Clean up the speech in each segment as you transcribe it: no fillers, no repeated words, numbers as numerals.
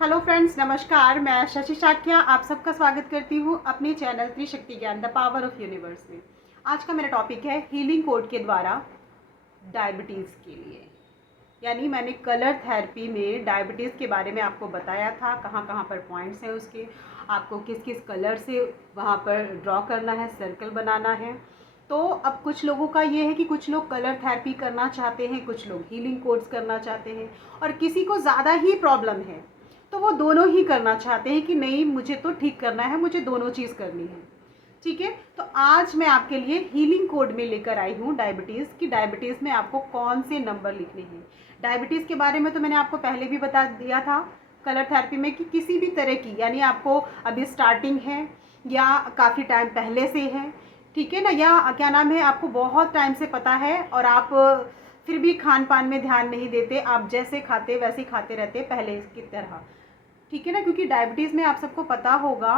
Hello friends, नमस्कार। मैं शशि शाक्या आप सबका स्वागत करती हूँ अपने चैनल त्रिशक्ति ज्ञान द पावर ऑफ यूनिवर्स में। आज का मेरा टॉपिक है हीलिंग कोड के द्वारा डायबिटीज़ के लिए। यानी मैंने कलर थेरेपी में डायबिटीज़ के बारे में आपको बताया था, कहाँ कहाँ पर पॉइंट्स हैं उसके, आपको किस किस कलर से वहाँ पर ड्रॉ करना है, सर्कल बनाना है। तो अब कुछ लोगों का ये है कि कुछ लोग कलर थेरेपी करना चाहते हैं, कुछ लोग हीलिंग कोड्स करना चाहते हैं, और किसी को ज़्यादा ही प्रॉब्लम है तो वो दोनों ही करना चाहते हैं कि नहीं, मुझे तो ठीक करना है, मुझे दोनों चीज़ करनी है। ठीक है, तो आज मैं आपके लिए हीलिंग कोड में लेकर आई हूँ डायबिटीज़ की। डायबिटीज़ में आपको कौन से नंबर लिखने हैं। डायबिटीज़ के बारे में तो मैंने आपको पहले भी बता दिया था कलर थेरेपी में कि किसी भी तरह की, यानी आपको अभी स्टार्टिंग है या काफ़ी टाइम पहले से है, ठीक है ना, या क्या नाम है, आपको बहुत टाइम से पता है और आप फिर भी खान पान में ध्यान नहीं देते, आप जैसे खाते वैसे खाते रहते पहले की तरह, ठीक है ना। क्योंकि डायबिटीज़ में आप सबको पता होगा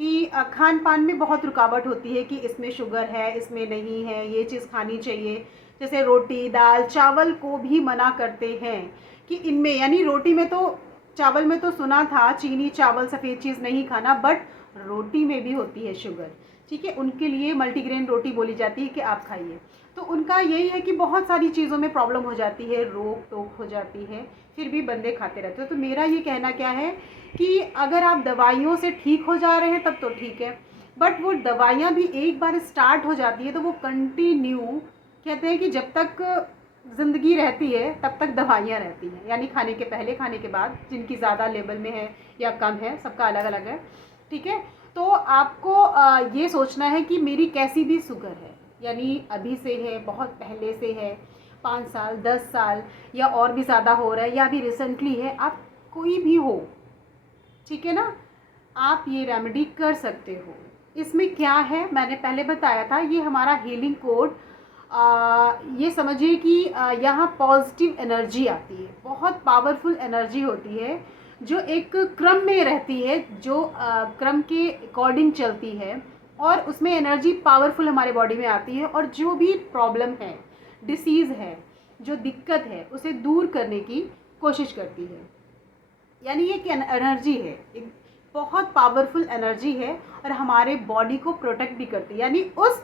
कि खान पान में बहुत रुकावट होती है कि इसमें शुगर है, इसमें नहीं है, ये चीज़ खानी चाहिए। जैसे रोटी दाल चावल को भी मना करते हैं कि इनमें, यानी रोटी में तो, चावल में तो सुना था चीनी चावल सफ़ेद चीज़ नहीं खाना, बट रोटी में भी होती है शुगर, ठीक है। उनके लिए मल्टीग्रेन रोटी बोली जाती है कि आप खाइए। तो उनका यही है कि बहुत सारी चीज़ों में प्रॉब्लम हो जाती है, रोक टोक हो जाती है, फिर भी बंदे खाते रहते हैं। तो मेरा ये कहना क्या है कि अगर आप दवाइयों से ठीक हो जा रहे हैं तब तो ठीक है, बट वो दवाइयाँ भी एक बार स्टार्ट हो जाती है तो वो कंटिन्यू, कहते हैं कि जब तक ज़िंदगी रहती है तब तक दवाइयाँ रहती हैं। यानी खाने के पहले, खाने के बाद, जिनकी ज़्यादा लेवल में है या कम है, सबका अलग अलग है, ठीक है। तो आपको ये सोचना है कि मेरी कैसी भी शुगर है, यानी अभी से है, बहुत पहले से है, 5 साल 10 साल या और भी ज़्यादा हो रहा है, या अभी रिसेंटली है, आप कोई भी हो, ठीक है ना, आप ये रेमेडी कर सकते हो। इसमें क्या है, मैंने पहले बताया था, ये हमारा हीलिंग कोड, ये समझिए कि यहाँ पॉजिटिव एनर्जी आती है, बहुत पावरफुल एनर्जी होती है जो एक क्रम में रहती है, जो क्रम के अकॉर्डिंग चलती है, और उसमें एनर्जी पावरफुल हमारे बॉडी में आती है, और जो भी प्रॉब्लम है, डिसीज़ है, जो दिक्कत है, उसे दूर करने की कोशिश करती है। यानी ये एक एनर्जी है, एक बहुत पावरफुल एनर्जी है, और हमारे बॉडी को प्रोटेक्ट भी करती है। यानी उस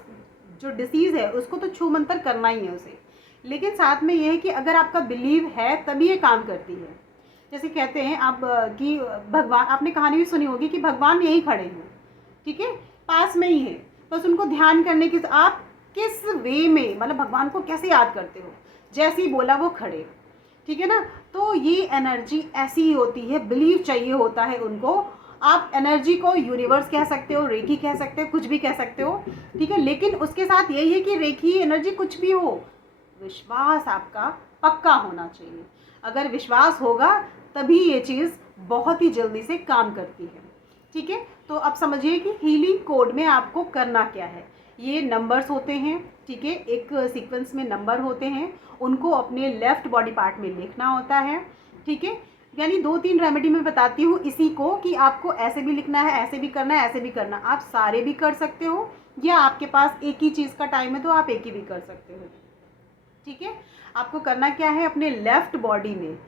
जो डिसीज़ है उसको तो छू मंतर करना ही है उसे, लेकिन साथ में ये है कि अगर आपका बिलीव है तभी ये काम करती है। जैसे कहते हैं आप कि भगवान, आपने कहानी भी सुनी होगी कि भगवान यहीं खड़े हैं, ठीक है, पास में ही है, बस उनको ध्यान करने की, आप किस वे में, मतलब भगवान को कैसे याद करते हो, जैसे ही बोला वो खड़े, ठीक है ना। तो ये एनर्जी ऐसी ही होती है, बिलीव चाहिए होता है उनको। आप एनर्जी को यूनिवर्स कह सकते हो, रेकी कह सकते हो, कुछ भी कह सकते हो, ठीक है, लेकिन उसके साथ यही है कि रेकी एनर्जी कुछ भी हो, विश्वास आपका पक्का होना चाहिए। अगर विश्वास होगा तभी ये चीज़ बहुत ही जल्दी से काम करती है, ठीक है। तो अब समझिए कि हीलिंग कोड में आपको करना क्या है। ये नंबर्स होते हैं, ठीक है, एक सीक्वेंस में नंबर होते हैं, उनको अपने लेफ़्ट बॉडी पार्ट में लिखना होता है, ठीक है। यानी 2-3 रेमेडी मैं बताती हूँ इसी को कि आपको ऐसे भी लिखना है, ऐसे भी करना है, ऐसे भी करना, आप सारे भी कर सकते हो, या आपके पास एक ही चीज़ का टाइम है तो आप एक ही भी कर सकते हो, ठीक है। आपको करना क्या है, अपने लेफ़्ट बॉडी में,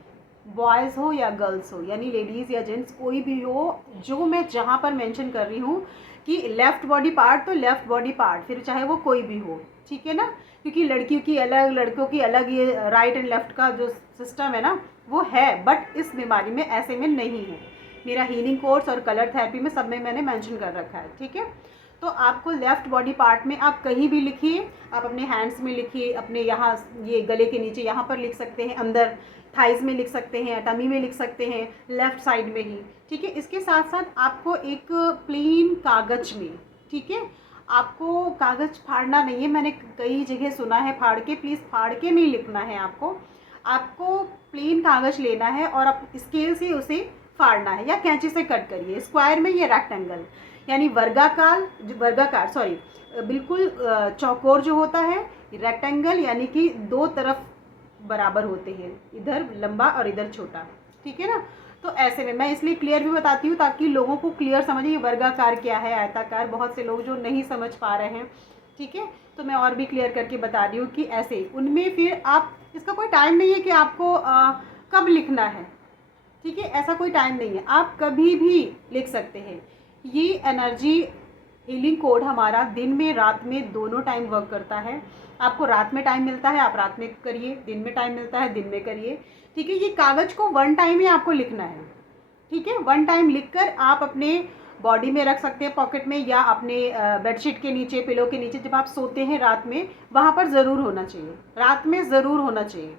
बॉयज़ हो या गर्ल्स हो, यानी लेडीज़ या जेंट्स कोई भी हो, जो मैं जहाँ पर मेंशन कर रही हूँ कि लेफ़्ट बॉडी पार्ट, तो लेफ़्ट बॉडी पार्ट, फिर चाहे वो कोई भी हो, ठीक है ना। क्योंकि लड़कियों की अलग, लड़कों की अलग, ये राइट एंड लेफ़्ट का जो सिस्टम है ना वो है, बट इस बीमारी में ऐसे में नहीं है। मेरा हीलिंग कोर्स और कलर थेरेपी में सब में मैंने मेंशन कर रखा है, ठीक है। तो आपको लेफ़्ट बॉडी पार्ट में आप कहीं भी लिखिए, आप अपने हैंड्स में लिखिए, अपने यहाँ ये गले के नीचे यहाँ पर लिख सकते हैं, अंदर थाइज़ में लिख सकते हैं, टमी में लिख सकते हैं, लेफ़्ट साइड में ही, ठीक है। इसके साथ साथ आपको एक प्लेन कागज़ में, ठीक है, आपको कागज़ फाड़ना नहीं है, मैंने कई जगह सुना है फाड़ के, प्लीज़ फाड़ के नहीं लिखना है आपको। आपको प्लेन कागज़ लेना है और आप स्केल से उसे फाड़ना है, या कैंची से कट करिए, स्क्वायर में या रेक्टेंगल, यानी वर्गाकार सॉरी, बिल्कुल चौकोर जो होता है, रेक्टेंगल यानी कि 2 तरफ बराबर होते हैं, इधर लंबा और इधर छोटा, ठीक है ना। तो ऐसे में मैं इसलिए क्लियर भी बताती हूँ ताकि लोगों को क्लियर समझे वर्गाकार क्या है, आयताकार, बहुत से लोग जो नहीं समझ पा रहे हैं, ठीक है। तो मैं और भी क्लियर करके बता रही हूँ कि ऐसे उनमें फिर आप, इसका कोई टाइम नहीं है कि आपको कब लिखना है, ठीक है, ऐसा कोई टाइम नहीं है, आप कभी भी लिख सकते हैं। ये एनर्जी हीलिंग कोड हमारा दिन में रात में दोनों टाइम वर्क करता है। आपको रात में टाइम मिलता है आप रात में करिए, दिन में टाइम मिलता है दिन में करिए। ठीक है, ये कागज़ को वन टाइम ही आपको लिखना है। ठीक है, वन टाइम लिखकर आप अपने बॉडी में रख सकते हैं, पॉकेट में, या अपने बेडशीट के नीचे, पिलो के नीचे, जब आप सोते हैं रात में वहाँ पर ज़रूर होना चाहिए, रात में ज़रूर होना चाहिए।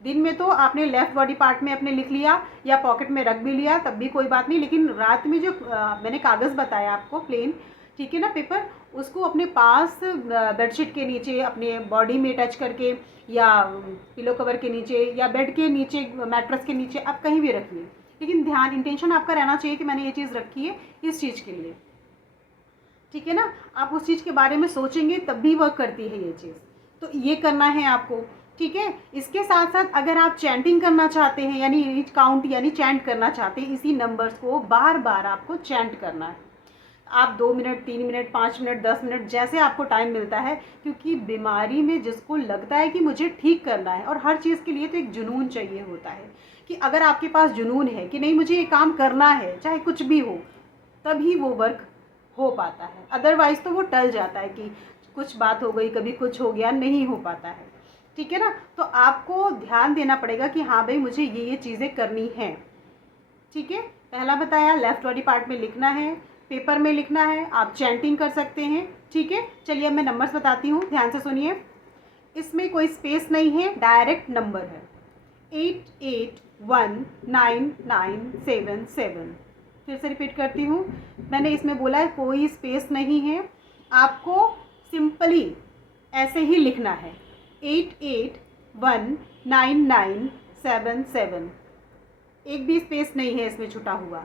दिन में तो आपने लेफ्ट बॉडी पार्ट में अपने लिख लिया या पॉकेट में रख भी लिया तब भी कोई बात नहीं, लेकिन रात में जो मैंने कागज़ बताया आपको प्लेन, ठीक है ना, पेपर, उसको अपने पास बेडशीट के नीचे अपने बॉडी में टच करके, या पिलो कवर के नीचे, या बेड के नीचे, मैट्रेस के नीचे, आप कहीं भी रखिए, लेकिन ध्यान इंटेंशन आपका रहना चाहिए कि मैंने ये चीज़ रखी है इस चीज़ के लिए। ठीक है ना, आप उस चीज़ के बारे में सोचेंगे तब भी वर्क करती है ये चीज़, तो ये करना है आपको। ठीक है, इसके साथ साथ अगर आप चैंटिंग करना चाहते हैं, यानी काउंट यानी चैंट करना चाहते हैं, इसी नंबर्स को बार बार आपको चैंट करना है। आप 2 मिनट 3 मिनट 5 मिनट 10 मिनट जैसे आपको टाइम मिलता है, क्योंकि बीमारी में जिसको लगता है कि मुझे ठीक करना है, और हर चीज़ के लिए तो एक जुनून चाहिए होता है, कि अगर आपके पास जुनून है कि नहीं मुझे ये काम करना है चाहे कुछ भी हो, तभी वो वर्क हो पाता है। अदरवाइज़ तो वो टल जाता है कि कुछ बात हो गई, कभी कुछ हो गया, नहीं हो पाता है। ठीक है ना, तो आपको ध्यान देना पड़ेगा कि हाँ भाई मुझे ये चीज़ें करनी हैं। ठीक है, पहला बताया लेफ्ट बॉडी पार्ट में लिखना है, पेपर में लिखना है, आप चैंटिंग कर सकते हैं। ठीक है, चलिए अब मैं नंबर्स बताती हूँ, ध्यान से सुनिए। इसमें कोई स्पेस नहीं है, डायरेक्ट नंबर है 881997 फिर से रिपीट करती हूँ, मैंने इसमें बोला है कोई स्पेस नहीं है, आपको सिंपली ऐसे ही लिखना है 881997, एक भी स्पेस नहीं है इसमें छुटा हुआ,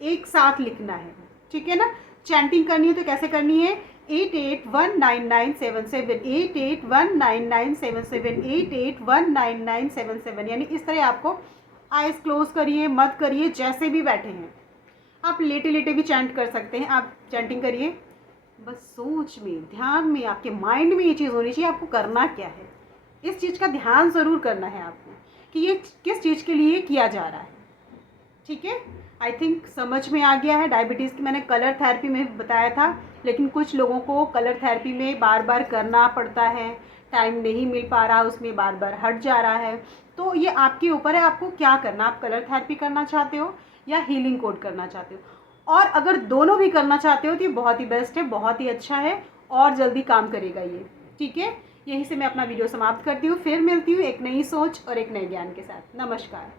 एक साथ लिखना है। ठीक है ना, चैंटिंग करनी है तो कैसे करनी है, 881997 881997 881997, यानी इस तरह आपको आइज़ क्लोज करिए, मत करिए, जैसे भी बैठे हैं, आप लेटे लेटे भी चैंट कर सकते हैं, आप चैंटिंग करिए। बस सोच में, ध्यान में, आपके माइंड में ये चीज़ होनी चाहिए आपको करना क्या है, इस चीज़ का ध्यान ज़रूर करना है आपको कि ये किस चीज़ के लिए किया जा रहा है। ठीक है, आई थिंक समझ में आ गया है। डायबिटीज़ की मैंने कलर थेरेपी में बताया था, लेकिन कुछ लोगों को कलर थेरेपी में बार बार करना पड़ता है, टाइम नहीं मिल पा रहा, उसमें बार बार हट जा रहा है, तो ये आपके ऊपर है आपको क्या करना, आप कलर थेरेपी करना चाहते हो या हीलिंग कोड करना चाहते हो। और अगर दोनों भी करना चाहते हो तो ये बहुत ही बेस्ट है, बहुत ही अच्छा है, और जल्दी काम करेगा ये। ठीक है, यहीं से मैं अपना वीडियो समाप्त करती हूँ, फिर मिलती हूँ एक नई सोच और एक नए ज्ञान के साथ। नमस्कार।